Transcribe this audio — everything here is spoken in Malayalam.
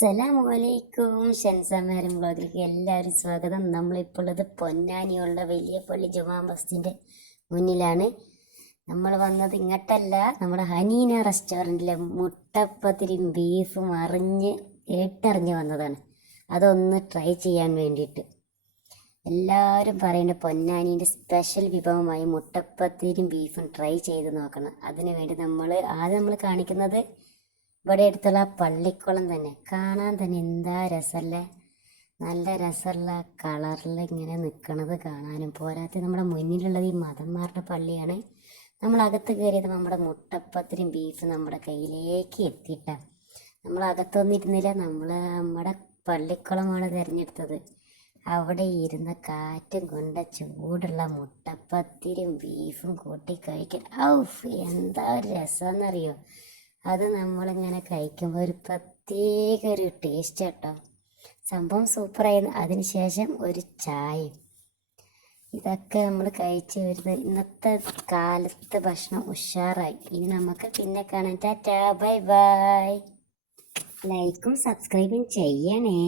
അസ്സലാമലൈക്കും. ഷെൻസാമാരും വ്ളോഗിലേക്ക് എല്ലാവരും സ്വാഗതം. നമ്മളിപ്പോൾ ഉള്ളത് പൊന്നാനിയുള്ള വലിയ പള്ളി ജുമാ മസ്ജിദിൻ്റെ മുന്നിലാണ്. നമ്മൾ വന്നത് ഇങ്ങോട്ടല്ല, നമ്മുടെ ഹനീന റെസ്റ്റോറൻറ്റിലെ മുട്ടപ്പത്തിരിയും ബീഫും കേട്ടറിഞ്ഞ് വന്നതാണ്. അതൊന്ന് ട്രൈ ചെയ്യാൻ വേണ്ടിയിട്ട്. എല്ലാവരും പറയുന്നത് പൊന്നാനീൻ്റെ സ്പെഷ്യൽ വിഭവമായി മുട്ടപ്പത്തിരിയും ബീഫും ട്രൈ ചെയ്ത് നോക്കണം. അതിനു വേണ്ടി നമ്മൾ കാണിക്കുന്നത് ഇവിടെ അടുത്തുള്ള പള്ളിക്കുളം തന്നെ. കാണാൻ തന്നെ എന്താ രസമല്ലേ, നല്ല രസമുള്ള കളറിൽ ഇങ്ങനെ നിൽക്കണത് കാണാനും. പോരാത്ത നമ്മുടെ മുന്നിലുള്ളത് ഈ മതന്മാരുടെ പള്ളിയാണ്. നമ്മളകത്ത് കയറിയത് നമ്മുടെ മുട്ടപ്പത്തിരിയും ബീഫും നമ്മുടെ കയ്യിലേക്ക് എത്തിയിട്ടാണ്. നമ്മളകത്തൊന്നും ഇരുന്നില്ല, നമ്മുടെ പള്ളിക്കുളമാണ് തിരഞ്ഞെടുത്തത്. അവിടെ ഇരുന്ന കാറ്റും കൊണ്ട് ചൂടുള്ള മുട്ടപ്പത്തിരിയും ബീഫും കൂട്ടി കഴിക്കാൻ എന്താ ഒരു രസമെന്നറിയോ. അത് നമ്മളിങ്ങനെ കഴിക്കുമ്പോൾ ഒരു പ്രത്യേക ഒരു ടേസ്റ്റ് കേട്ടോ. സംഭവം സൂപ്പറായിരുന്നു. അതിന് ശേഷം ഒരു ചായയും. ഇതൊക്കെ നമ്മൾ കഴിച്ച് വരുന്നത് ഇന്നത്തെ കാലത്തെ ഭക്ഷണം ഉഷാറായി. ഇനി നമുക്ക് പിന്നെ കാണാം. Tata, bye bye. ലൈക്കും സബ്സ്ക്രൈബും ചെയ്യണേ.